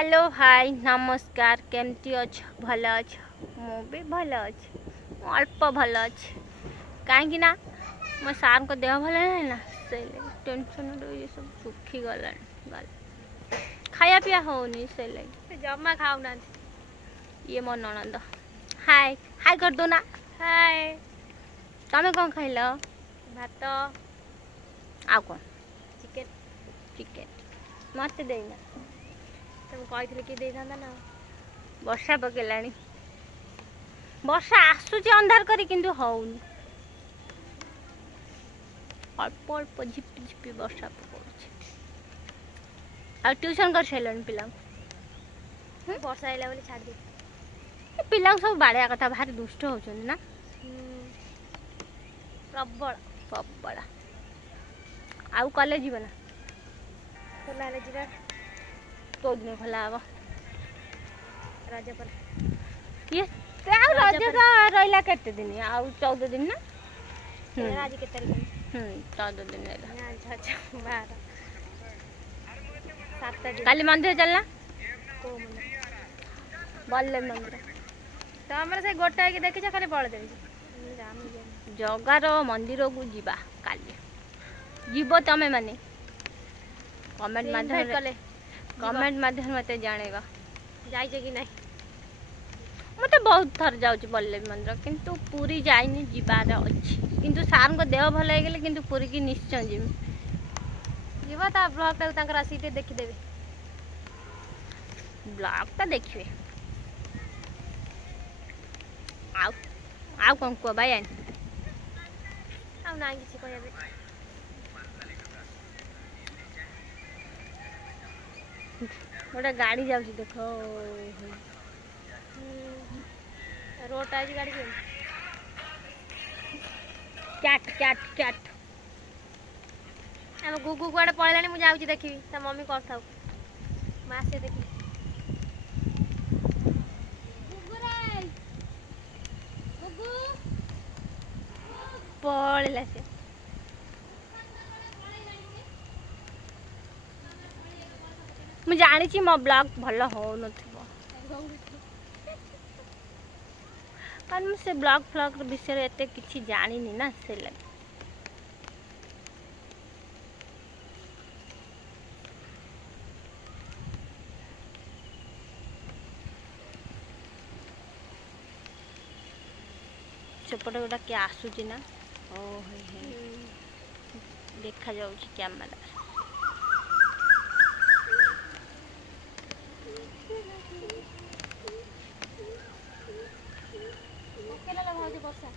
hello hi नमस्कार केमती अच्छ भल अच्छ मु भी भल अच्छ अल्प भल अच्छ कहीं ना मो सार को देह भल नहीं ना से टेंशन ये सब सुखी गला खाया पिया होनी से लगे जमा खाऊना ये मो ननंद हाय हाय कर दो ना हाय तमें कौन खाइल भात आ कौन चिकेन चिकेन मत देना तुम कही कि दे था ना वर्षा पकेलानी वर्षा आसुची अंधार करी किंतु होउनी अल्प अल्प झिपी झिपी वर्षा पकाउछ आ ट्यूशन कर छेलन पिला वर्षा आइला बोली छाड़ दे पिला सब बाड़िया कथा भारी दुष्ट होचन ना प्रबल प्रबल आउ कॉलेज जीवन खोला हेले जीवा तो दिन खोला हबो रज पर ये आउ रज का रहिला केते दिन आउ 14 दिन ना आज के तारीख 14 दिन रहला अच्छा अच्छा 12 7 दिन काली मंदिर चलना को मन बल्ले मंदिर तो हमर से गोटा के देखि छ खाली पळ देबी राम जगार मंदिर को जीवा काली जीव तमें माने कमेंट माध्यम कमेंट माध्यम मते जानेगा जाई छ कि नहीं मते बहुत थर जाउची बल्ले मंदिर किंतु पूरी जाइनी जीवार अछि किंतु सार को देह भल हो गेले किंतु पूरी की निश्चय जीवी जीवा ता ब्लॉग तक तांकर आसीते देखि देबे ब्लॉग ता देखिए आउ कौन को भाई आ ना किसी कहबे गोटे गाड़ी जाउची देखो रोड आज गाड़ी के कैट कैट कैट हम गुगु कुआडे पळेलानी मु जाउची देखिबी ता मम्मी कर थाउ मासे देखि गुगु रे गुगु पळेला से मु जानी मो ब्लॉग भल हो नथिबो कारण मु से ब्लॉग फ्लॉग विषय रे एते किछि जानिनी ना से लगे सेपटे गोटा किए आसूची ना ओ देखा जाउची कैमरा केला लगा हो जे बसा